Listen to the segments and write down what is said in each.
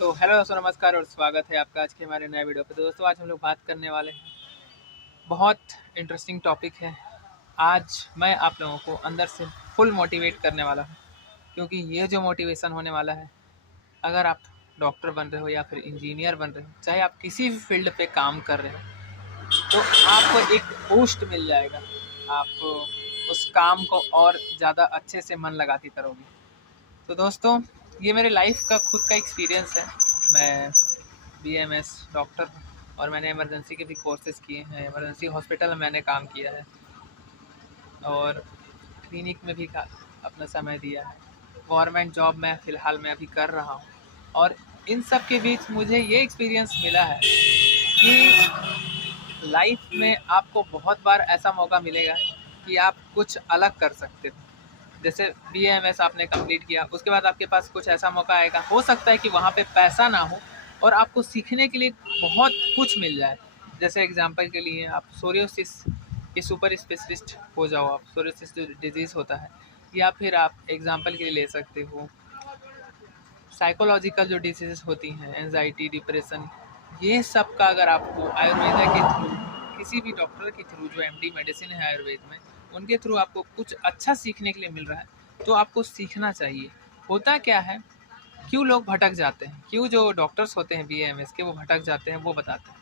तो हेलो दोस्तों, नमस्कार और स्वागत है आपका आज के हमारे नए वीडियो पे। तो दोस्तों, आज हम लोग बात करने वाले हैं, बहुत इंटरेस्टिंग टॉपिक है। आज मैं आप लोगों को अंदर से फुल मोटिवेट करने वाला हूँ, क्योंकि ये जो मोटिवेशन होने वाला है, अगर आप डॉक्टर बन रहे हो या फिर इंजीनियर बन रहे हो, चाहे आप किसी भी फील्ड पे काम कर रहे हो, तो आपको एक बूस्ट मिल जाएगा। आप उस काम को और ज़्यादा अच्छे से मन लगा के करोगे। तो दोस्तों, ये मेरे लाइफ का खुद का एक्सपीरियंस है। मैं बीएमएस डॉक्टर हूँ और मैंने इमरजेंसी के भी कोर्सेज़ किए हैं। इमरजेंसी हॉस्पिटल में मैंने काम किया है और क्लिनिक में भी अपना समय दिया है। गवर्नमेंट जॉब मैं फ़िलहाल मैं अभी कर रहा हूँ और इन सब के बीच मुझे ये एक्सपीरियंस मिला है कि लाइफ में आपको बहुत बार ऐसा मौका मिलेगा कि आप कुछ अलग कर सकते हो। जैसे बीएमएस आपने कंप्लीट किया, उसके बाद आपके पास कुछ ऐसा मौका आएगा, हो सकता है कि वहाँ पे पैसा ना हो और आपको सीखने के लिए बहुत कुछ मिल जाए। जैसे एग्जांपल के लिए आप सोरियोसिस के सुपर स्पेशलिस्ट हो जाओ, आप सोरियोसिस जो डिजीज़ होता है, या फिर आप एग्जांपल के लिए ले सकते हो साइकोलॉजिकल जो डिसीज़ होती हैं, एंजाइटी, डिप्रेशन, ये सब का अगर आपको आयुर्वेदा के थ्रू, किसी भी डॉक्टर के थ्रू जो एमडी मेडिसिन है आयुर्वेद में, उनके थ्रू आपको कुछ अच्छा सीखने के लिए मिल रहा है, तो आपको सीखना चाहिए। होता क्या है, क्यों लोग भटक जाते हैं, क्यों जो डॉक्टर्स होते हैं बीएमएस के वो भटक जाते हैं, वो बताते हैं।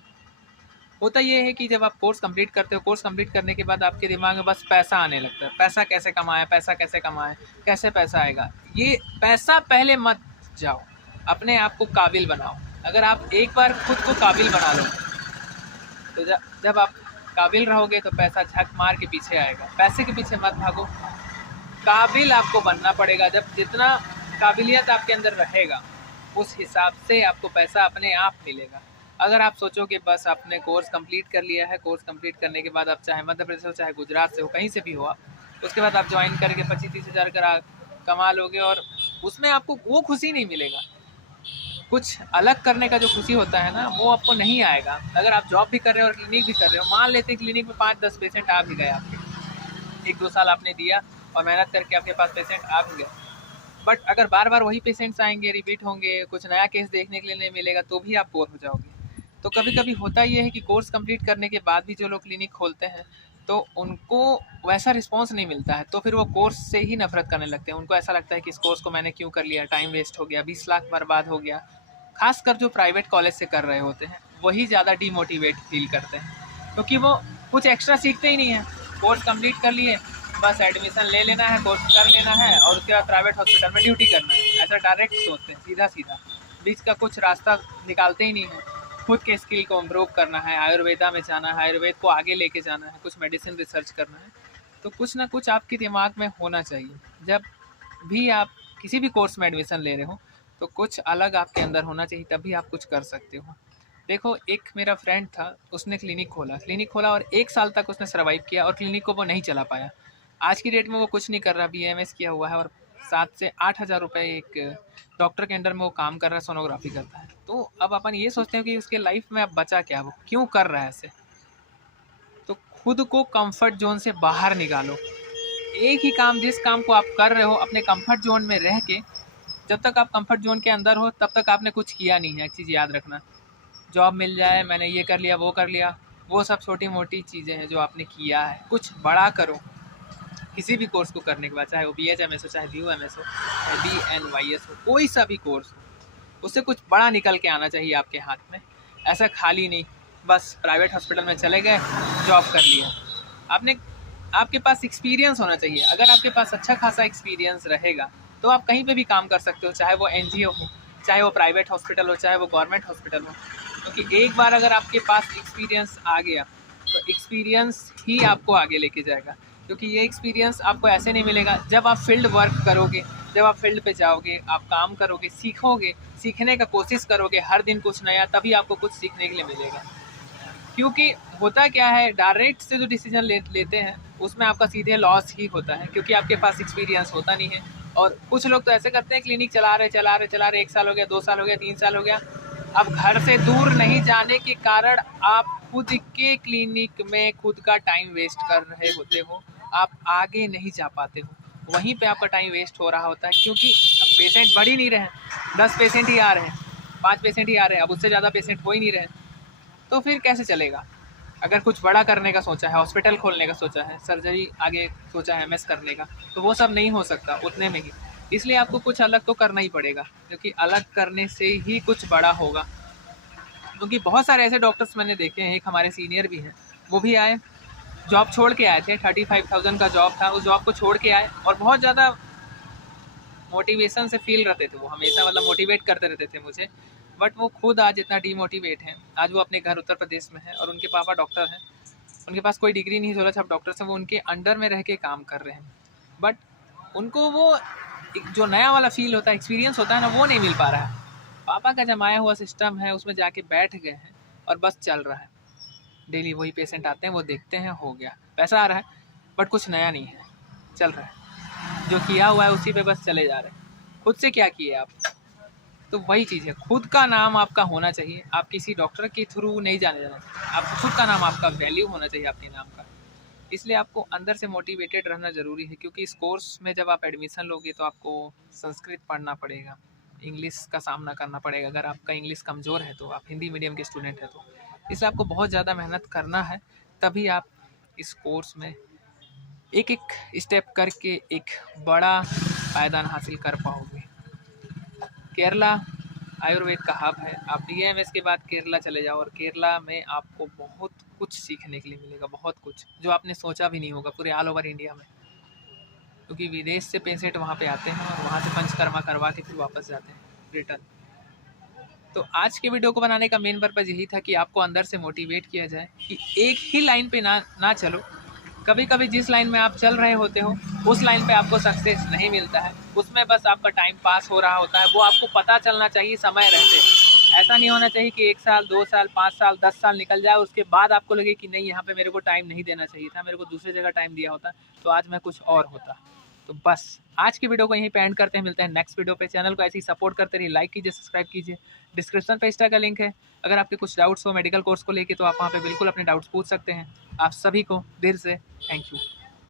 होता ये है कि जब आप कोर्स कंप्लीट करते हो, कोर्स कंप्लीट करने के बाद आपके दिमाग में बस पैसा आने लगता है। पैसा कैसे कमाएं, पैसा कैसे कमाएं, कैसे पैसा आएगा। ये पैसा पहले मत जाओ, अपने आप को काबिल बनाओ। अगर आप एक बार खुद को काबिल बना लो, तो जब आप काबिल रहोगे तो पैसा झक मार के पीछे आएगा। पैसे के पीछे मत भागो, काबिल आपको बनना पड़ेगा। जब जितना काबिलियत आपके अंदर रहेगा, उस हिसाब से आपको पैसा अपने आप मिलेगा। अगर आप सोचो कि बस आपने कोर्स कंप्लीट कर लिया है, कोर्स कंप्लीट करने के बाद आप चाहे मध्य प्रदेश हो, चाहे गुजरात से हो, कहीं से भी हो आप, उसके बाद आप ज्वाइन करके 25-30 हज़ार कमा लोगे और उसमें आपको वो खुशी नहीं मिलेगा। कुछ अलग करने का जो खुशी होता है ना, वो आपको नहीं आएगा। अगर आप जॉब भी कर रहे हो और क्लिनिक भी कर रहे हो, मान लेते हैं क्लिनिक में 5-10 पेशेंट आ भी गए आपके, 1-2 साल आपने दिया और मेहनत करके आपके पास पेशेंट आ भी गए, बट अगर बार बार वही पेशेंट्स आएंगे, रिपीट होंगे, कुछ नया केस देखने के लिए नहीं मिलेगा, तो भी आप बोर हो जाओगे। तो कभी कभी होता ये है कि कोर्स कंप्लीट करने के बाद भी जो लोग क्लिनिक खोलते हैं, तो उनको वैसा रिस्पॉन्स नहीं मिलता है, तो फिर वो कोर्स से ही नफरत करने लगते हैं। उनको ऐसा लगता है कि इस कोर्स को मैंने क्यों कर लिया, टाइम वेस्ट हो गया, 20 लाख बर्बाद हो गया। खासकर जो प्राइवेट कॉलेज से कर रहे होते हैं, वही ज़्यादा डीमोटिवेट फील करते हैं, क्योंकि वो कुछ एक्स्ट्रा सीखते ही नहीं है। कोर्स कंप्लीट कर लिए, बस एडमिशन ले लेना है, कोर्स कर लेना है और उसके बाद प्राइवेट हॉस्पिटल में ड्यूटी करना है। ऐसा डायरेक्ट सोचते हैं, सीधा सीधा, बीच का कुछ रास्ता निकालते ही नहीं है। खुद के स्किल को इम्प्रूव करना है, आयुर्वेदा में जाना है, आयुर्वेद को आगे लेके जाना है, कुछ मेडिसिन रिसर्च करना है, तो कुछ ना कुछ आपके दिमाग में होना चाहिए। जब भी आप किसी भी कोर्स में एडमिशन ले रहे हो, तो कुछ अलग आपके अंदर होना चाहिए, तभी आप कुछ कर सकते हो। देखो, एक मेरा फ्रेंड था, उसने क्लिनिक खोला और 1 साल तक उसने सर्वाइव किया और क्लिनिक को वो नहीं चला पाया। आज की डेट में वो कुछ नहीं कर रहा, बीएमएस किया हुआ है और 7 से 8 हज़ार रुपये एक डॉक्टर के अंडर में वो काम कर रहा है, सोनोग्राफी करता है। तो अब अपन ये सोचते हैं कि उसके लाइफ में अब बचा क्या, वो क्यों कर रहा है ऐसे। तो खुद को कंफर्ट जोन से बाहर निकालो। एक ही काम, जिस काम को आप कर रहे हो अपने कंफर्ट जोन में रह के, जब तक आप कंफर्ट जोन के अंदर हो तब तक आपने कुछ किया नहीं है। एक चीज़ याद रखना, जॉब मिल जाए, मैंने ये कर लिया, वो कर लिया, वो सब छोटी मोटी चीज़ें हैं जो आपने किया है। कुछ बड़ा करो किसी भी कोर्स को करने के बाद, चाहे वो BHMS हो, चाहे BUMS हो, चाहे BNYS हो, कोई सा भी कोर्स हो, उससे कुछ बड़ा निकल के आना चाहिए आपके हाथ में। ऐसा खाली नहीं बस प्राइवेट हॉस्पिटल में चले गए, जॉब कर लिया। आपने आपके पास एक्सपीरियंस होना चाहिए। अगर आपके पास अच्छा खासा एक्सपीरियंस रहेगा, तो आप कहीं पे भी काम कर सकते हो, चाहे वो एनजीओ हो, चाहे वो प्राइवेट हॉस्पिटल हो, चाहे वो गवर्नमेंट हॉस्पिटल हो। क्योंकि एक बार अगर आपके पास एक्सपीरियंस आ गया, तो एक्सपीरियंस ही आपको आगे लेके जाएगा। क्योंकि ये एक्सपीरियंस आपको ऐसे नहीं मिलेगा। जब आप फील्ड वर्क करोगे, जब आप फील्ड पे जाओगे, आप काम करोगे, सीखोगे, सीखने का कोशिश करोगे हर दिन कुछ नया, तभी आपको कुछ सीखने के लिए मिलेगा। क्योंकि होता क्या है, डायरेक्ट से जो डिसीजन लेते हैं उसमें आपका सीधे लॉस ही होता है, क्योंकि आपके पास एक्सपीरियंस होता नहीं है। और कुछ लोग तो ऐसे करते हैं, क्लिनिक चला रहे 1 साल हो गया, 2 साल हो गया, 3 साल हो गया, अब घर से दूर नहीं जाने के कारण आप खुद के क्लिनिक में खुद का टाइम वेस्ट कर रहे होते हो, आप आगे नहीं जा पाते हो। वहीं पे आपका टाइम वेस्ट हो रहा होता है, क्योंकि अब पेशेंट बढ़ ही नहीं रहे हैं, 10 पेशेंट ही आ रहे हैं। 5 पेशेंट ही आ रहे हैं, अब उससे ज़्यादा पेशेंट हो ही नहीं रहे, तो फिर कैसे चलेगा। अगर कुछ बड़ा करने का सोचा है, हॉस्पिटल खोलने का सोचा है, सर्जरी आगे सोचा है एमएस करने का, तो वो सब नहीं हो सकता उतने में ही। इसलिए आपको कुछ अलग तो करना ही पड़ेगा, क्योंकि अलग करने से ही कुछ बड़ा होगा। क्योंकि बहुत सारे ऐसे डॉक्टर्स मैंने देखे हैं, एक हमारे सीनियर भी हैं, वो भी आए, जॉब छोड़ के आए थे, 35,000 का जॉब था, उस जॉब को छोड़ के आए और बहुत ज़्यादा मोटिवेशन से फील रहते थे वो, हमेशा मतलब मोटिवेट करते रहते थे मुझे। बट वो खुद आज इतना डीमोटिवेट हैं। आज वो अपने घर उत्तर प्रदेश में है और उनके पापा डॉक्टर हैं, उनके पास कोई डिग्री नहीं, 16 छाप डॉक्टर हैं, वो उनके अंडर में रह के काम कर रहे हैं। बट उनको वो जो नया वाला फील होता है, एक्सपीरियंस होता है ना, वो नहीं मिल पा रहा है। पापा का जमाया हुआ सिस्टम है, उसमें जाके बैठ गए हैं और बस चल रहा है। डेली वही पेशेंट आते हैं, वो देखते हैं, हो गया, पैसा आ रहा है, बट कुछ नया नहीं है, चल रहा है, जो किया हुआ है उसी पे बस चले जा रहे हैं। खुद से क्या किए आप? तो वही चीज़ है, खुद का नाम आपका होना चाहिए। आप किसी डॉक्टर के थ्रू नहीं जाने जाना चाहिए, आपको खुद का नाम, आपका वैल्यू होना चाहिए अपने नाम का। इसलिए आपको अंदर से मोटिवेटेड रहना ज़रूरी है, क्योंकि इस कोर्स में जब आप एडमिशन लोगे तो आपको संस्कृत पढ़ना पड़ेगा, इंग्लिश का सामना करना पड़ेगा। अगर आपका इंग्लिश कमज़ोर है तो, आप हिंदी मीडियम के स्टूडेंट हैं तो, इसलिए आपको बहुत ज़्यादा मेहनत करना है, तभी आप इस कोर्स में एक एक स्टेप करके एक बड़ा पायदान हासिल कर पाओगे। केरला आयुर्वेद का हब है, आप डीएमएस के बाद केरला चले जाओ और केरला में आपको बहुत कुछ सीखने के लिए मिलेगा, बहुत कुछ जो आपने सोचा भी नहीं होगा पूरे ऑल ओवर इंडिया में। क्योंकि विदेश से पेशेंट वहाँ पे आते हैं और वहाँ से पंचकर्मा करवा के फिर वापस जाते हैं रिटर्न। तो आज के वीडियो को बनाने का मेन पर्पज़ यही था कि आपको अंदर से मोटिवेट किया जाए कि एक ही लाइन पे ना चलो। कभी कभी जिस लाइन में आप चल रहे होते हो उस लाइन पे आपको सक्सेस नहीं मिलता है, उसमें बस आपका टाइम पास हो रहा होता है, वो आपको पता चलना चाहिए समय रहते। ऐसा नहीं होना चाहिए कि 1 साल 2 साल 5 साल 10 साल निकल जाए, उसके बाद आपको लगे कि नहीं, यहाँ पे मेरे को टाइम नहीं देना चाहिए था, मेरे को दूसरी जगह टाइम दिया होता तो आज मैं कुछ और होता। तो बस आज की वीडियो को यहीं पे एंड करते हैं, मिलते हैं नेक्स्ट वीडियो पे। चैनल को ऐसे ही सपोर्ट करते रहिए, लाइक कीजिए, सब्सक्राइब कीजिए। डिस्क्रिप्शन पे इंस्टा का लिंक है, अगर आपके कुछ डाउट्स हो मेडिकल कोर्स को लेके तो आप वहाँ पे बिल्कुल अपने डाउट्स पूछ सकते हैं। आप सभी को दिल से थैंक यू।